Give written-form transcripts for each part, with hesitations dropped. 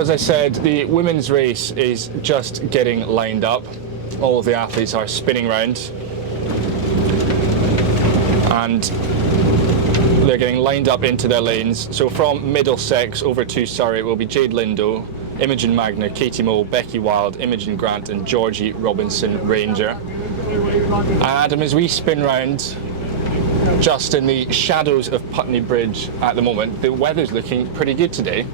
So as I said, the women's race is just getting lined up. All of the athletes are spinning round and they're getting lined up into their lanes. So from Middlesex over to Surrey will be Jade, Lindo, Imogen, Magner, Katie Moe, Becky, Wilde, Imogen Grant and Georgie Robinson Ranger. And as we spin round just in the shadows of Putney Bridge at the moment, the weather's looking pretty good today.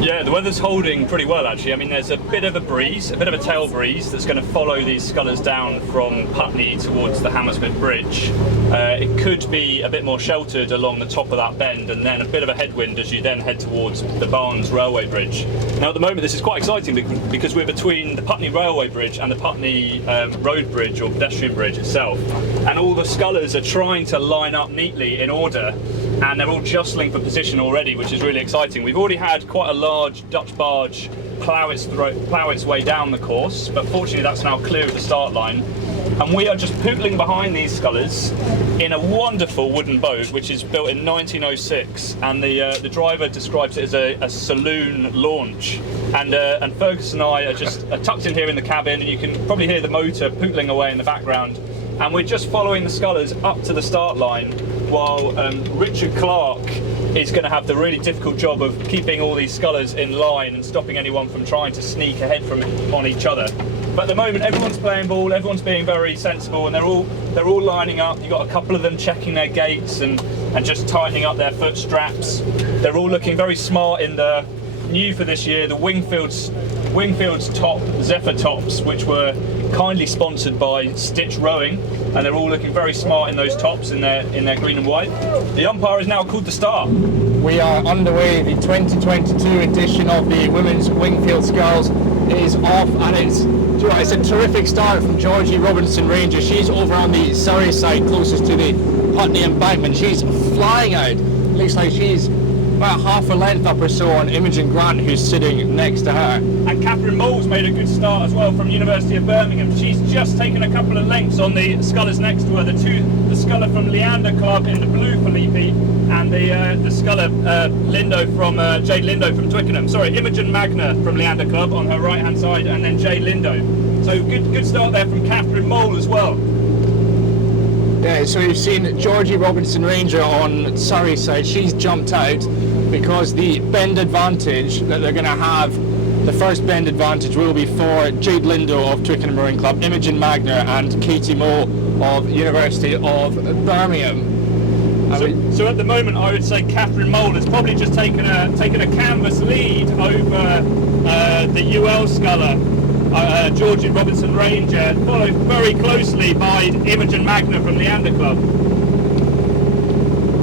Yeah, the weather's holding pretty well actually. I mean, there's a bit of a breeze, a bit of a tail breeze that's going to follow these scullers down from Putney towards the Hammersmith Bridge. It could be a bit more sheltered along the top of that bend, and then a bit of a headwind as you then head towards the Barnes Railway Bridge. Now at the moment this is quite exciting because we're between the Putney Railway Bridge and the Putney Road Bridge or pedestrian bridge itself, and all the scullers are trying to line up neatly in order, and they're all jostling for position already, which is really exciting. We've already had quite a large Dutch barge plough its way down the course, but fortunately that's now clear of the start line, and we are just pootling behind these scullers in a wonderful wooden boat which is built in 1906, and the driver describes it as a saloon launch, and Fergus and I are just tucked in here in the cabin, and you can probably hear the motor pootling away in the background, and we're just following the scullers up to the start line while Richard Clark is going to have the really difficult job of keeping all these scullers in line and stopping anyone from trying to sneak ahead on each other. But at the moment everyone's playing ball, everyone's being very sensible, and they're all lining up. You've got a couple of them checking their gaits and just tightening up their foot straps. They're all looking very smart in the new for this year, the Wingfield's top Zephyr tops, which were kindly sponsored by Stitch Rowing, and they're all looking very smart in those tops in their green and white. The umpire is now called to start. We are underway. The 2022 edition of the Women's Wingfield Sculls is off, and it's a terrific start from Georgie Robinson Ranger. She's over on the Surrey side closest to the Putney embankment. She's flying out. Looks like she's about half a length up or so on Imogen Grant, who's sitting next to her. And Catherine Mole's made a good start as well from University of Birmingham. She's just taken a couple of lengths on the scullers next to her, the sculler from Leander Club in the blue Felipe, and the sculler Lindo from Jade Lindo from Twickenham. Sorry, Imogen Magner from Leander Club on her right hand side, and then Jade Lindo. So good start there from Catherine Mole as well. Yeah, so you've seen Georgie Robinson Ranger on Surrey side. She's jumped out because the bend advantage that they're going to have, the first bend advantage will be for Jade Lindo of Twickenham Rowing Club, Imogen Magner and Katie Moe of University of Birmingham. So at the moment I would say Catherine Mole has probably just taken a canvas lead over the UL sculler, Georgie Robinson Ranger, followed very closely by Imogen Magner from Leander Club.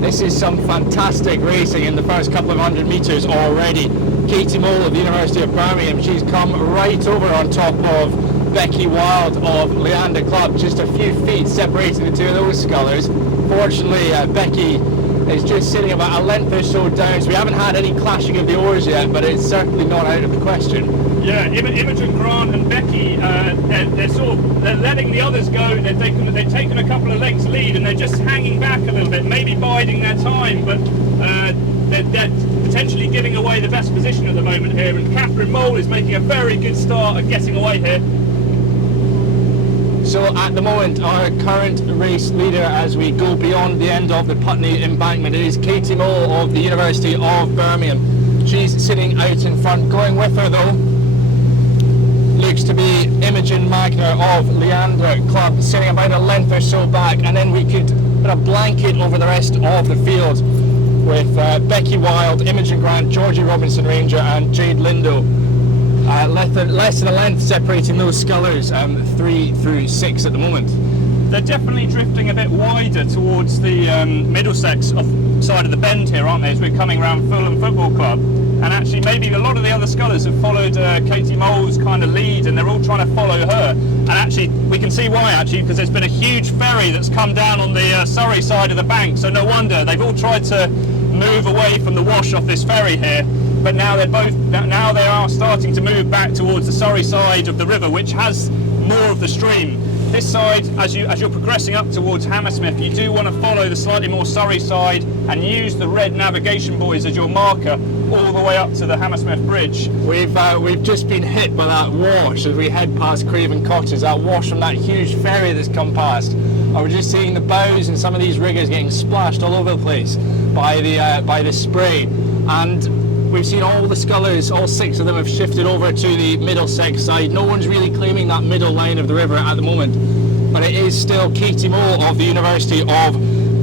This is some fantastic racing in the first couple of 100 metres already. Katie Moe of the University of Birmingham, she's come right over on top of Becky Wilde of Leander Club, just a few feet separating the two of those scullers. Fortunately, Becky is just sitting about a length or so down, so we haven't had any clashing of the oars yet, but it's certainly not out of the question. Yeah, Imogen Grant and Becky, they're letting the others go. They've taken a couple of lengths lead, and they're just hanging back a little bit, maybe biding their time, but they're potentially giving away the best position at the moment here. And Catherine Mole is making a very good start at getting away here. So at the moment, our current race leader as we go beyond the end of the Putney embankment is Katie Moe of the University of Birmingham. She's sitting out in front. Going with her though looks to be Imogen Magner of Leander Club, sitting about a length or so back, and then we could put a blanket over the rest of the field with Becky Wilde, Imogen Grant, Georgie Robinson Ranger and Jade Lindo. Less than a length separating those scullers, 3 through 6 at the moment. They're definitely drifting a bit wider towards the Middlesex side of the bend here, aren't they, as we're coming around Fulham Football Club. And actually maybe a lot of the other scullers have followed Katie Mole's kind of lead, and they're all trying to follow her. And actually we can see why, actually, because there's been a huge ferry that's come down on the Surrey side of the bank, so no wonder they've all tried to move away from the wash off this ferry here. But now they are starting to move back towards the Surrey side of the river, which has more of the stream. This side, as you're progressing up towards Hammersmith, you do want to follow the slightly more Surrey side and use the red navigation buoys as your marker, all the way up to the Hammersmith Bridge. We've just been hit by that wash as we head past Craven Cottage, that wash from that huge ferry that's come past. And we're just seeing the bows and some of these riggers getting splashed all over the place by the spray. And we've seen all the scullers, all 6 of them have shifted over to the Middlesex side. No one's really claiming that middle line of the river at the moment, but it is still Katie Moore of the University of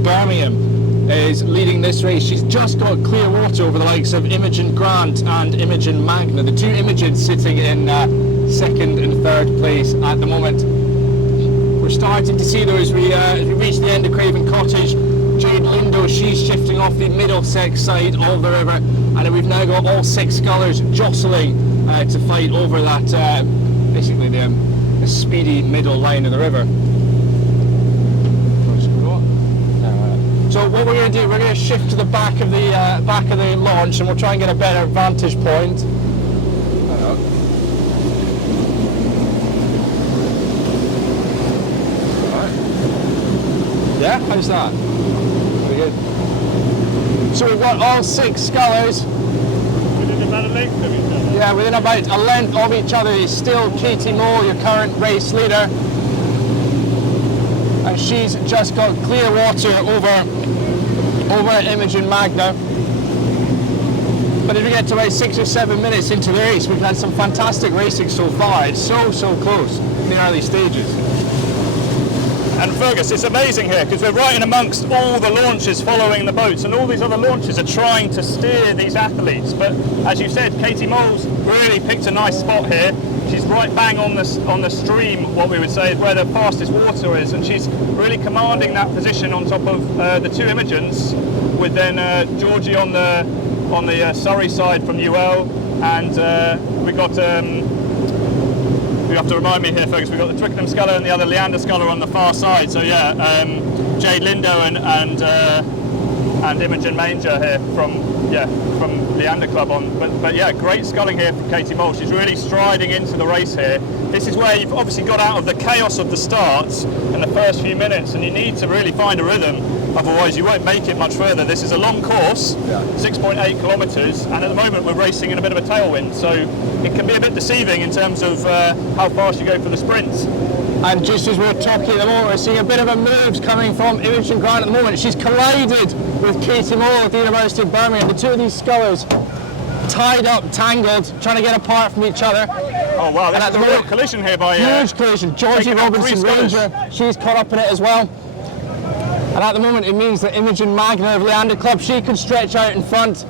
Birmingham is leading this race. She's just got clear water over the likes of Imogen Grant and Imogen Magner, the 2 Imogens sitting in 2nd and 3rd place at the moment. We're starting to see though as we reach the end of Craven Cottage, Jade Lindo, she's shifting off the Middlesex side of the river, and we've now got all 6 scullers jostling to fight over that basically the speedy middle line of the river. So what we're going to do, we're going to shift to the back of the launch, and we'll try and get a better vantage point. Yeah, how's that? Pretty good. So we've got all 6 scullers. Within about a length of each other? Yeah, within about a length of each other is still Katie Moore, your current race leader. And she's just got clear water over Imogen Magner. But as we get to about 6 or 7 minutes into the race, we've had some fantastic racing so far. It's so close in the early stages. And Fergus, it's amazing here because we're right in amongst all the launches following the boats, and all these other launches are trying to steer these athletes. But as you said, Katie Mole's really picked a nice spot here. She's right bang on the stream, what we would say is where the fastest water is, and she's really commanding that position on top of the 2 Imogens, with then Georgie on the Surrey side from Wilde, and we got. You have to remind me here, Fergus. We've got the Twickenham Sculler and the other Leander Sculler on the far side. So yeah, Jade, Lindo, and Imogen Manger here from Leander Club on. But yeah, great sculling here from Katie Mole. She's really striding into the race here. This is where you've obviously got out of the chaos of the starts in the first few minutes, and you need to really find a rhythm. Otherwise, you won't make it much further. This is a long course, 6.8 kilometres, and at the moment we're racing in a bit of a tailwind, so it can be a bit deceiving in terms of how fast you go for the sprints. And just as we're talking at the moment, we're seeing a bit of a moves coming from Imogen Grant at the moment. She's collided with Katie Moore at the University of Birmingham. The 2 of these scullers tied up, tangled, trying to get apart from each other. Oh wow, there's a real collision here by... huge collision. Georgie Robinson Ranger, she's caught up in it as well. And at the moment it means that Imogen Magner of Leander Club, she can stretch out in front,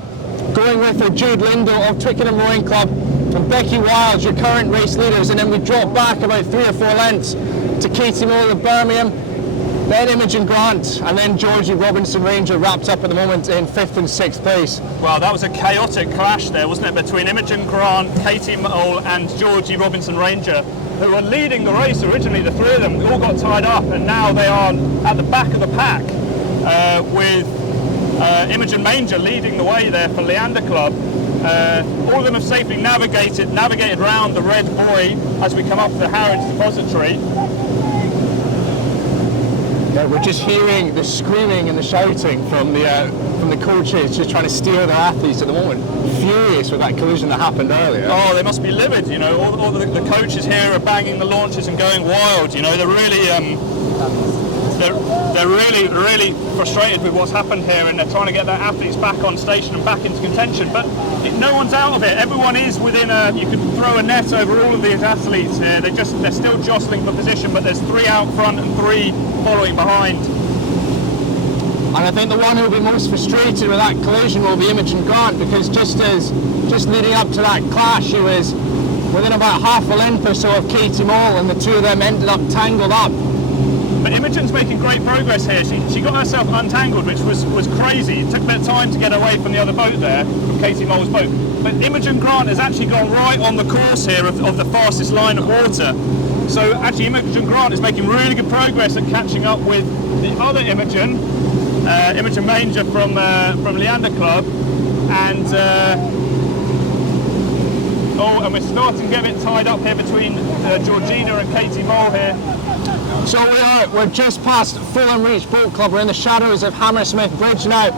going with her Jade Lindo of Twickenham Rowing Club, and Becky Wilde, your current race leaders, and then we drop back about 3 or 4 lengths to Katie Moore of Birmingham, then Imogen Grant, and then Georgie Robinson Ranger wrapped up at the moment in 5th and 6th place. Well, that was a chaotic clash there, wasn't it, between Imogen Grant, Katie Moore and Georgie Robinson Ranger, who were leading the race originally. The 3 of them all got tied up, and now they are at the back of the pack with Imogen Manger leading the way there for Leander Club. All of them have safely navigated round the red buoy as we come up the Harrods Depository. Yeah, we're just hearing the screaming and the shouting from the coaches, just trying to steer their athletes at the moment. Furious with that collision that happened earlier. Oh, they must be livid, you know. All the coaches here are banging the launches and going wild, you know. They're really they're really frustrated with what's happened here, and they're trying to get their athletes back on station and back into contention. But no one's out of it. Everyone is within you could throw a net over all of these athletes here. They're still jostling for position, but there's 3 out front and 3 following behind. And I think the one who'll be most frustrated with that collision will be Imogen Grant, because just leading up to that clash, she was within about half a length or so of Katie Moore, and the 2 of them ended up tangled up. But Imogen's making great progress here. She got herself untangled, which was crazy. It took a bit of time to get away from the other boat there, from Katie Mole's boat. But Imogen Grant has actually gone right on the course here of the fastest line of water. So actually Imogen Grant is making really good progress at catching up with the other Imogen, Imogen Manger from Leander Club, and and we're starting to get a bit tied up here between Georgina and Katie Mole here. So we're just past Fulham Reach Boat Club. We're in the shadows of Hammersmith Bridge now.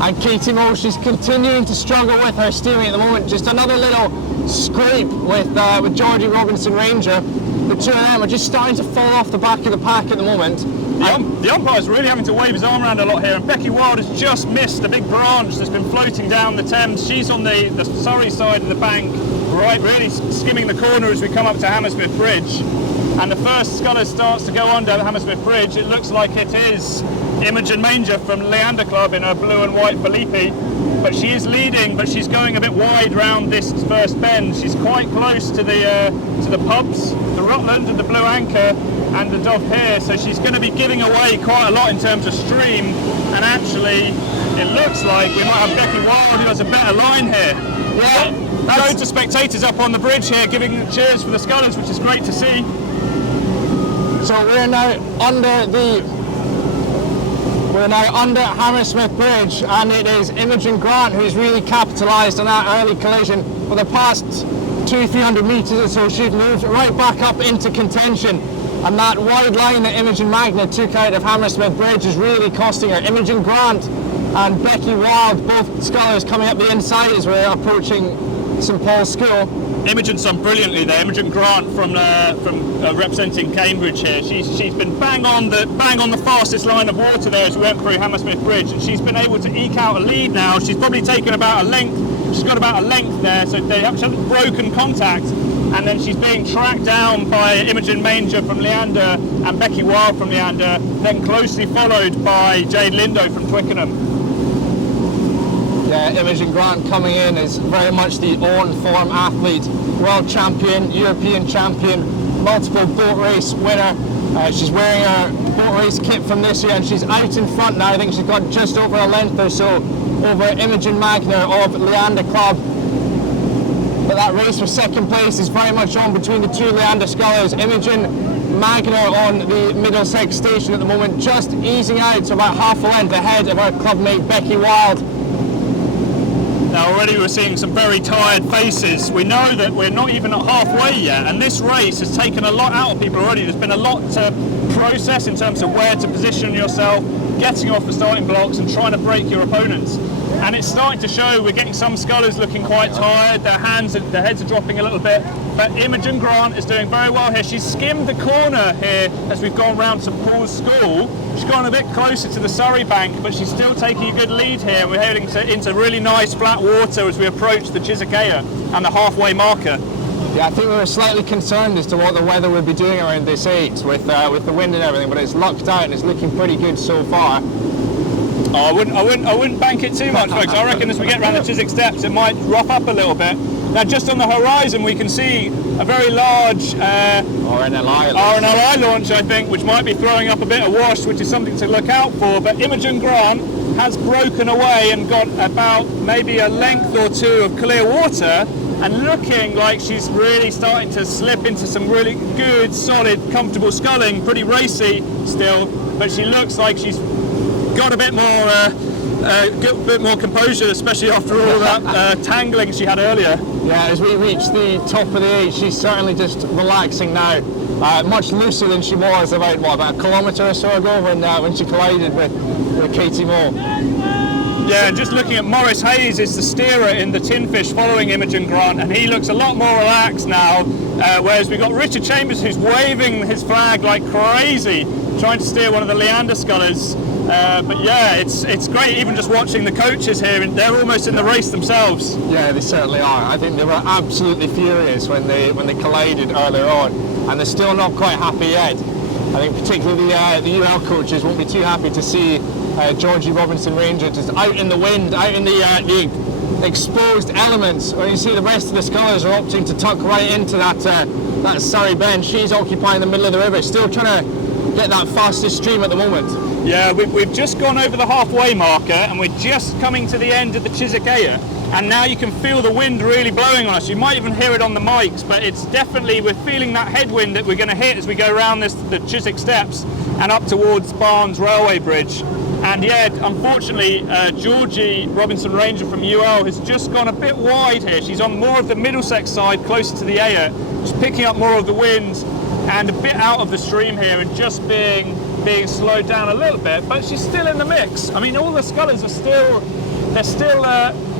And Katie Moore, she's continuing to struggle with her steering at the moment. Just another little scrape with Georgie Robinson Ranger. The two of them are just starting to fall off the back of the pack at the moment. The umpire's really having to wave his arm around a lot here, and Becky Wilde has just missed a big branch that's been floating down the Thames. She's on the Surrey side of the bank, right, really skimming the corner as we come up to Hammersmith Bridge. And the first sculler starts to go under the Hammersmith Bridge. It looks like it is Imogen Manger from Leander Club in her blue and white Felipe. But she is leading, but she's going a bit wide round this first bend. She's quite close to the pubs, the Rutland and the Blue Anchor and the Dove Pier, so she's going to be giving away quite a lot in terms of stream. And actually, it looks like we might have Becky Wilde, who has a better line here. Yeah, loads of spectators up on the bridge here giving cheers for the scullers, which is great to see. So we're now under Hammersmith Bridge, and it is Imogen Grant who's really capitalised on that early collision. For the past 200-300 metres or so, she's moved right back up into contention, and that wide line that Imogen Magner took out of Hammersmith Bridge is really costing her. Imogen Grant and Becky Wilde, both scullers, coming up the inside as we're approaching St Paul's School. Imogen's done brilliantly there. Imogen Grant from representing Cambridge here. She's been bang on the fastest line of water there as we went through Hammersmith Bridge, and she's been able to eke out a lead now. She's probably taken about a length. She's got about a length there, so they haven't broken contact. And then she's being tracked down by Imogen Manger from Leander and Becky Wilde from Leander, then closely followed by Jade Lindo from Twickenham. Yeah, Imogen Grant coming in is very much the on-form athlete, world champion, European champion, multiple boat race winner. She's wearing her boat race kit from this year, and she's out in front now. I think she's got just over a length or so over Imogen Magner of Leander Club. But that race for second place is very much on between the two Leander scullers. Imogen Magner on the Middlesex station at the moment, just easing out to about half a length ahead of her clubmate Becky Wilde. Now already we're seeing some very tired faces. We know that we're not even at halfway yet, and this race has taken a lot out of people already. There's been a lot to process in terms of where to position yourself, getting off the starting blocks and trying to break your opponents. And it's starting to show. We're getting some scullers looking quite tired, their heads are dropping a little bit, but Imogen Grant is doing very well here. She's skimmed the corner here as we've gone round St Paul's School. She's gone a bit closer to the Surrey bank, but she's still taking a good lead here. We're heading into really nice flat water as we approach the Chiswick and the halfway marker. Yeah, I think we were slightly concerned as to what the weather would be doing around this 8 with the wind and everything, but it's lucked out and it's looking pretty good so far. Oh, I wouldn't bank it too much, folks. I reckon as we get around the Chiswick steps, it might rough up a little bit. Now, just on the horizon, we can see a very large RNLI launch, I think, which might be throwing up a bit of wash, which is something to look out for. But Imogen Grant has broken away and got about maybe a length or two of clear water, and looking like she's really starting to slip into some really good, solid, comfortable sculling. Pretty racy still, but she looks like she's got a bit more composure, especially after all that tangling she had earlier. Yeah, as we reach the top of the 8, she's certainly just relaxing now. Much looser than she was about a kilometre or so ago when she collided with Katie Moore. Yeah, and just looking at Maurice Hayes is the steerer in the Tinfish following Imogen Grant, and he looks a lot more relaxed now, whereas we've got Richard Chambers who's waving his flag like crazy, trying to steer one of the Leander scullers. But yeah, it's great even just watching the coaches here, and they're almost in the race themselves. Yeah, they certainly are. I think they were absolutely furious when they collided earlier on, and they're still not quite happy yet. I think particularly the UL coaches won't be too happy to see Georgie Robinson Ranger just out in the wind, out in the exposed elements, where you see the rest of the scullers are opting to tuck right into that Surrey bend. She's occupying the middle of the river, still trying to get that fastest stream at the moment. Yeah, we've just gone over the halfway marker, and we're just coming to the end of the Chiswick, and now you can feel the wind really blowing on us. You might even hear it on the mics, but it's definitely, we're feeling that headwind that we're going to hit as we go around the Chiswick steps and up towards Barnes Railway Bridge. And yeah, unfortunately, Georgie Robinson Ranger from UL has just gone a bit wide here. She's on more of the Middlesex side, closer to the Ayer. She's picking up more of the wind and a bit out of the stream here, and just being slowed down a little bit, but she's still in the mix. I mean, all the scullers are still there's still,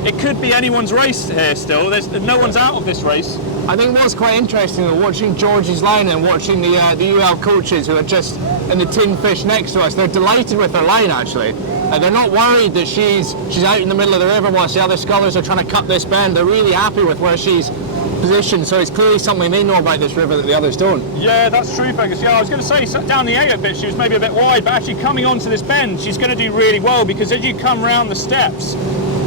it could be anyone's race here still. No one's out of this race. I think what's quite interesting though, watching Georgie's line and watching the UL coaches who are just in the tin fish next to us, they're delighted with her line actually. They're not worried that she's out in the middle of the river whilst the other scullers are trying to cut this bend. They're really happy with where she's positioned, so it's clearly something they know about this river that the others don't. Yeah, that's true, Fergus. Yeah, I was going to say down the A a bit, she was maybe a bit wide, but actually coming onto this bend, she's going to do really well, because as you come round the steps,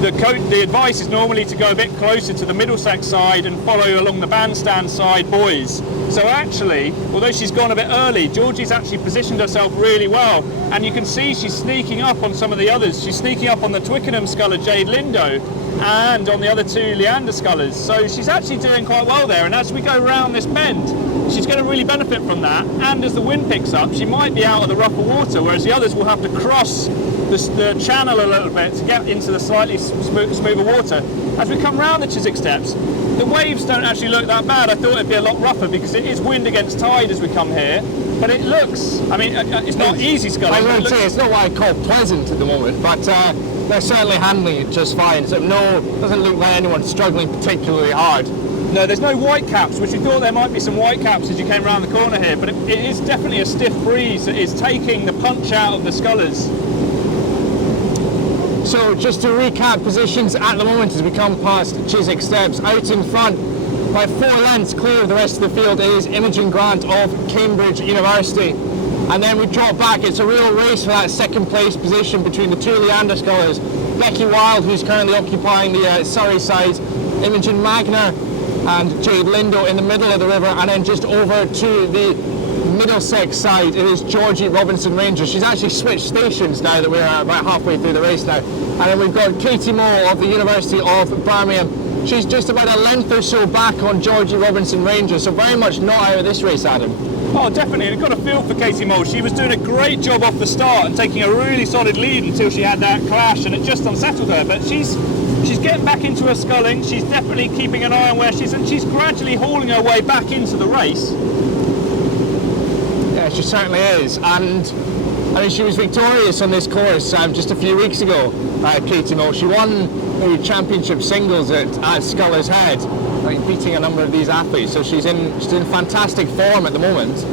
the advice is normally to go a bit closer to the Middlesex side and follow along the bandstand side boys. So actually, although she's gone a bit early, Georgie's actually positioned herself really well, and you can see she's sneaking up on some of the others. She's sneaking up on the Twickenham sculler Jade Lindo and on the other two Leander scullers. So she's actually doing quite well there, and as we go round this bend, she's going to really benefit from that, and as the wind picks up, she might be out of the rougher water, whereas the others will have to cross the channel a little bit to get into the slightly smoother water. As we come round the Chiswick steps, the waves don't actually look that bad. I thought it'd be a lot rougher because it is wind against tide as we come here, but it looks, I mean, it's not easy sculling. I was going to say, it's not what I call pleasant at the moment, but they're certainly handling it just fine. So doesn't look like anyone's struggling particularly hard. No, there's no white caps, which we thought there might be some white caps as you came around the corner here, but it is definitely a stiff breeze that is taking the punch out of the scullers. So just to recap positions at the moment as we come past Chiswick steps, out in front by 4 lengths clear of the rest of the field is Imogen Grant of Cambridge University. And then we drop back, it's a real race for that second place position between the two Leander scullers. Becky Wilde, who's currently occupying the Surrey side, Imogen Magner and Jade Lindo in the middle of the river, and then just over to the Middlesex side it is Georgie Robinson Ranger. She's actually switched stations now that we're about halfway through the race now. And then we've got Katie Moore of the University of Birmingham. She's just about a length or so back on Georgie Robinson Ranger, so very much not out of this race, Adam. Oh, definitely. We've got a feel for Katie Moore. She was doing a great job off the start and taking a really solid lead until she had that clash, and it just unsettled her. But she's getting back into her sculling. She's definitely keeping an eye on where she's, and she's gradually hauling her way back into the race. Yeah, she certainly is. And I mean, she was victorious on this course just a few weeks ago, Katie Moore. She won the championship singles at Sculler's Head, beating a number of these athletes. So she's in fantastic form at the moment.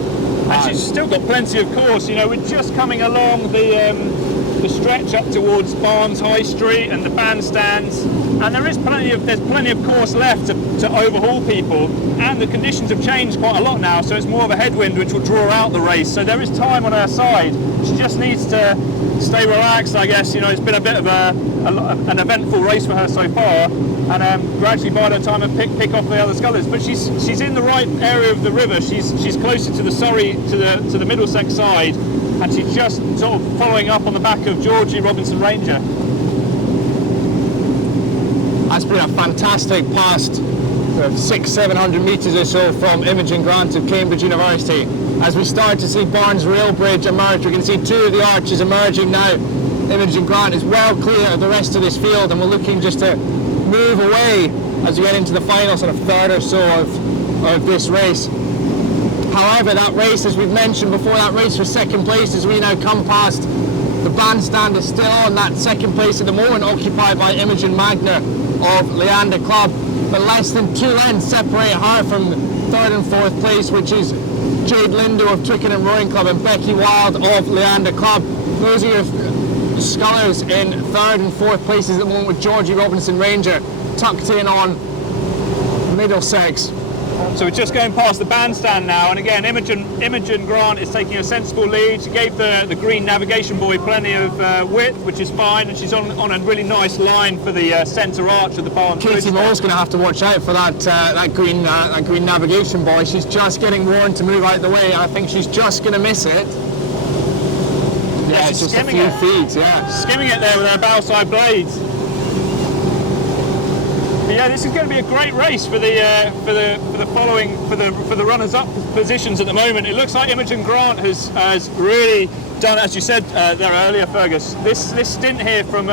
And she's still got plenty of course. You know, we're just coming along the stretch up towards Barnes High Street and the bandstands, and there's plenty of course left to overhaul people, and the conditions have changed quite a lot now, so it's more of a headwind which will draw out the race, so there is time on her side. She just needs to stay relaxed, I guess. You know, it's been a bit of an eventful race for her so far, and gradually bide her time and pick off the other scullers. But she's in the right area of the river. She's closer to the Surrey, to the Middlesex side, and she's just sort of following up on the back of Georgie Robinson Ranger. That's been a fantastic past 600-700 metres or so from Imogen Grant of Cambridge University. As we start to see Barnes Rail Bridge emerge, we can see 2 of the arches emerging now. Imogen Grant is well clear of the rest of this field, and we're looking just to move away as we get into the final sort of third or so of this race. However, that race, as we've mentioned before, that race for second place, as we now come past the bandstand, is still on that second place at the moment, occupied by Imogen Magner of Leander Club. But less than 2 lengths separate her from third and fourth place, which is Jade Lindo of Twickenham Rowing Club and Becky Wilde of Leander Club. Those are your scullers in third and fourth places at the moment, with Georgie Robinson Ranger tucked in on Middlesex. So we're just going past the bandstand now, and again Imogen Grant is taking a sensible lead. She gave the green navigation buoy plenty of width, which is fine, and she's on a really nice line for the centre arch of the Barnes Bridge. Katie Moore's going to have to watch out for that green navigation buoy. She's just getting warned to move out of the way. I think she's just going to miss it. Yeah, it's just a few feet. Yeah, skimming it there with her bow side blades. But yeah, this is going to be a great race for the runners-up positions at the moment. It looks like Imogen Grant has really done, as you said there earlier, Fergus. This stint here from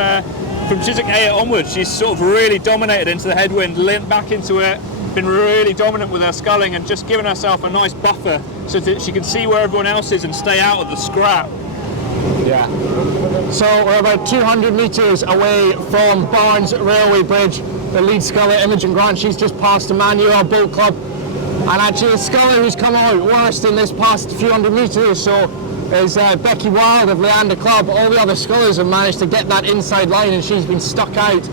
Chiswick A onwards, she's sort of really dominated into the headwind, leant back into it, been really dominant with her sculling, and just given herself a nice buffer so that she can see where everyone else is and stay out of the scrap. Yeah. So we're about 200 metres away from Barnes Railway Bridge. The lead sculler, Imogen Grant, she's just passed Emmanuel Boat Club. And actually the sculler who's come out worst in this past few hundred metres so is Becky Wilde of Leander Club. All the other scullers have managed to get that inside line and she's been stuck out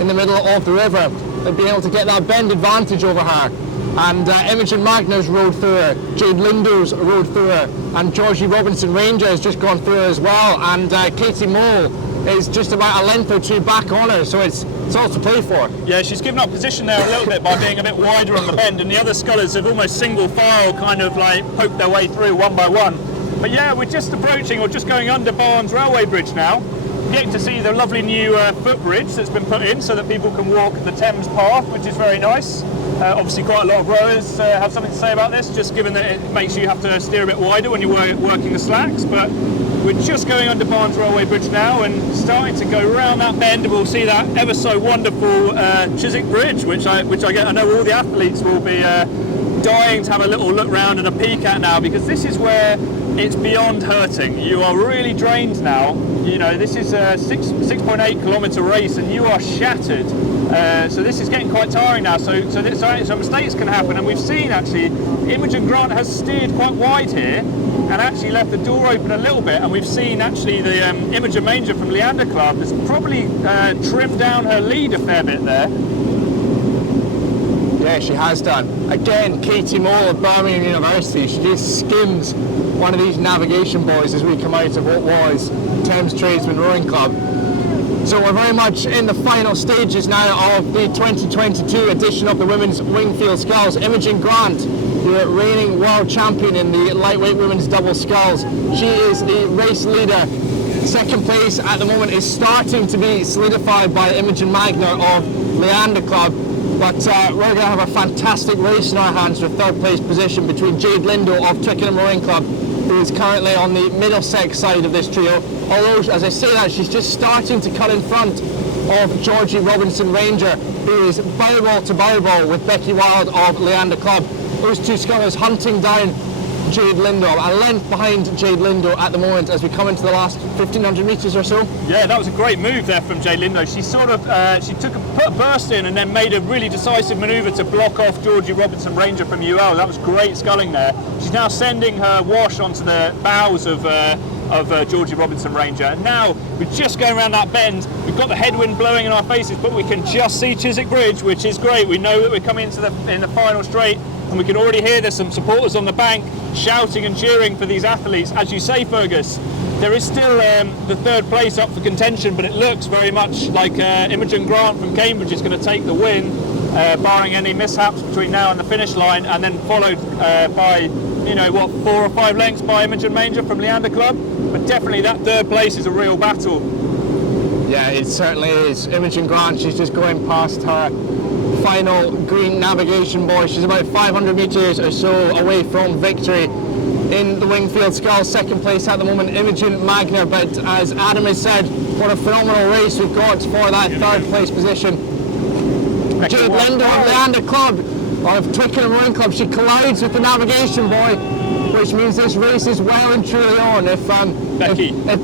in the middle of the river. They've been able to get that bend advantage over her. And Imogen Magner's rode through her, Jade Lindo's rode through her, and Georgie Robinson Ranger has just gone through her as well, and Katie Mole is just about a length or two back on her, so it's all to play for. Yeah, she's given up position there a little bit by being a bit wider on the bend, and the other scullers have almost single file kind of like poked their way through one by one. But yeah, we're just approaching or just going under Barnes Railway Bridge now. Getting to see the lovely new footbridge that's been put in so that people can walk the Thames path, which is very nice. Obviously quite a lot of rowers have something to say about this, just given that it makes you have to steer a bit wider when you're working the slacks. But we're just going under Barnes Railway Bridge now and starting to go around that bend, and we'll see that ever so wonderful Chiswick Bridge, which I know all the athletes will be dying to have a little look round and a peek at now, because this is where it's beyond hurting. You are really drained now. You know, this is a 6.8 kilometre race and you are shattered. So this is getting quite tiring now. So mistakes can happen, and we've seen actually Imogen Grant has steered quite wide here and actually left the door open a little bit, and we've seen actually the Imogen Manger from Leander Club has probably trimmed down her lead a fair bit there. Yeah, she has done. Again, Katie Mole of Birmingham University, she just skims one of these navigation boys as we come out of what was Thames Tradesman Rowing Club. So we're very much in the final stages now of the 2022 edition of the Women's Wingfield Sculls. Imogen Grant, the reigning world champion in the lightweight women's double sculls. She is the race leader. Second place at the moment is starting to be solidified by Imogen Magner of Leander Club. But we're going to have a fantastic race in our hands with third place position between Jade Lindo of Twickenham Rowing Club, who is currently on the Middlesex side of this trio. Although, as I say that, she's just starting to cut in front of Georgie Robinson Ranger, who is bow to bow with Becky Wilde of Leander Club. Those two scullers hunting down Jade Lindo, a length behind Jade Lindo at the moment as we come into the last 1,500 metres or so. Yeah, that was a great move there from Jade Lindo. She sort of put a burst in and then made a really decisive manoeuvre to block off Georgie Robinson Ranger from UL. That was great sculling there. She's now sending her wash onto the bows of Georgie Robinson Ranger, and now we're just going around that bend. We've got the headwind blowing in our faces, but we can just see Chiswick Bridge, which is great. We know that we're coming into in the final straight, and we can already hear there's some supporters on the bank shouting and cheering for these athletes. As you say, Fergus, there is still the third place up for contention, but it looks very much like Imogen Grant from Cambridge is going to take the win, barring any mishaps between now and the finish line, and then followed by 4 or 5 lengths by Imogen Manger from Leander Club. But definitely that third place is a real battle. Yeah, it certainly is. Imogen Grant, she's just going past her final green navigation buoy. She's about 500 metres or so away from victory in the Wingfield Sculls. Second place at the moment, Imogen Magner. But as Adam has said, what a phenomenal race we've got for that third place position. Jade Lindo of Leander Club of Twickenham Rowing Club, she collides with the navigation buoy, which means this race is well and truly on. If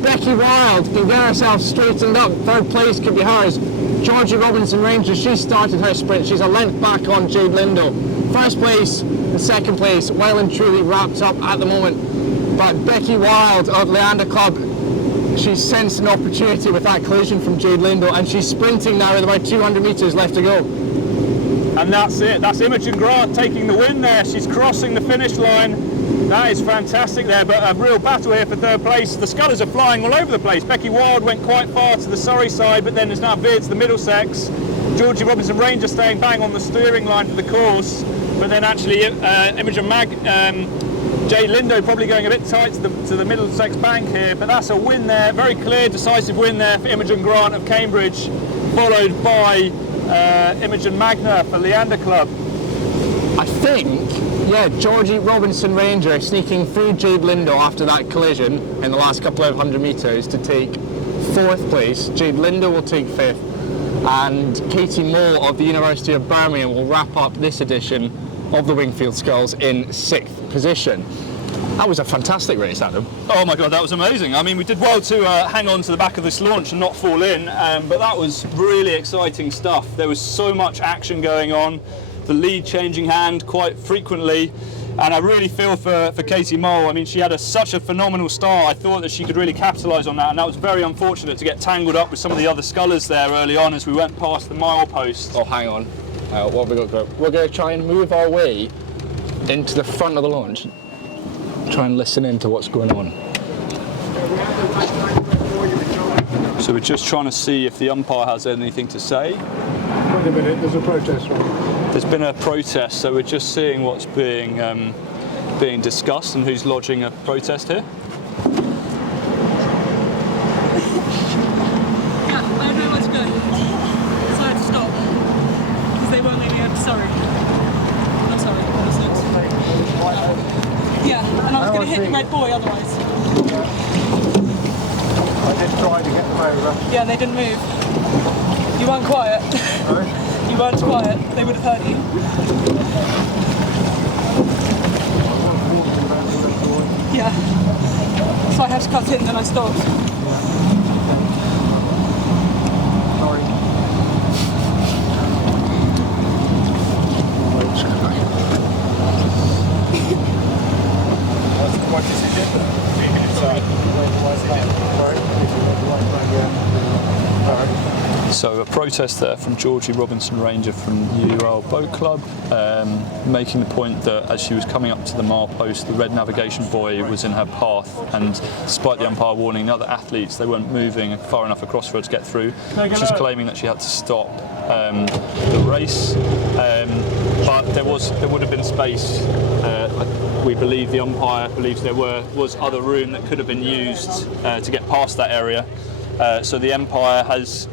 Becky Wilde can get herself straightened up, third place could be hers. Georgie Robinson Ranger, she started her sprint. She's a length back on Jade Lindo. First place and second place well and truly wrapped up at the moment. But Becky Wilde of Leander Club, she sensed an opportunity with that collision from Jade Lindo, and she's sprinting now with about 200 metres left to go. And that's it. That's Imogen Grant taking the win there. She's crossing the finish line. That is fantastic there, but a real battle here for third place. The scullers are flying all over the place. Becky Wilde went quite far to the Surrey side, but then has now veered to the Middlesex. Georgie Robinson Ranger staying bang on the steering line for the course, but then actually Imogen Jade Lindo probably going a bit tight to the Middlesex bank here, but that's a win there. Very clear, decisive win there for Imogen Grant of Cambridge, followed by Imogen Magner for Leander Club. I think, yeah, Georgie Robinson Ranger sneaking through Jade Lindo after that collision in the last couple of 100 metres to take fourth place. Jade Lindo will take fifth, and Katie Mole of the University of Birmingham will wrap up this edition of the Wingfield Sculls in sixth position. That was a fantastic race, Adam. Oh my god, that was amazing. I mean, we did well to hang on to the back of this launch and not fall in, but that was really exciting stuff. There was so much action going on, the lead changing hand quite frequently, and I really feel for Katie Mole. I mean, she had such a phenomenal start. I thought that she could really capitalise on that, and that was very unfortunate to get tangled up with some of the other scullers there early on as we went past the milepost. Oh, hang on. What have we got to go? We're going to try and move our way into the front of the launch. Try and listen into what's going on. So we're just trying to see if the umpire has anything to say. Wait a minute, there's a protest on. There's been a protest, so we're just seeing what's being discussed and who's lodging a protest here. Yeah, I don't know where to go. So I had to stop. Because they won't let me out. Sorry. I'm sorry. Yeah, and I was going to hit the red boy otherwise. I did try to get them over. Yeah, they didn't move. You weren't quiet. Sorry? You weren't quiet. They would have heard you. Yeah. So I had to cut in, then I stopped. Sorry. What decision? So a protest there from Georgie Robinson Ranger from Wilde Boat Club, making the point that as she was coming up to the milepost, the red navigation buoy was in her path, and despite the umpire warning the other athletes, they weren't moving far enough across for her to get through. She's claiming that she had to stop the race, but there would have been space. We believe the umpire believes there was other room that could have been used to get past that area. So the umpire has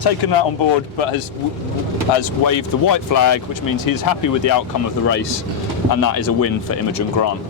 taken that on board, but has waved the white flag, which means he's happy with the outcome of the race, and that is a win for Imogen Grant.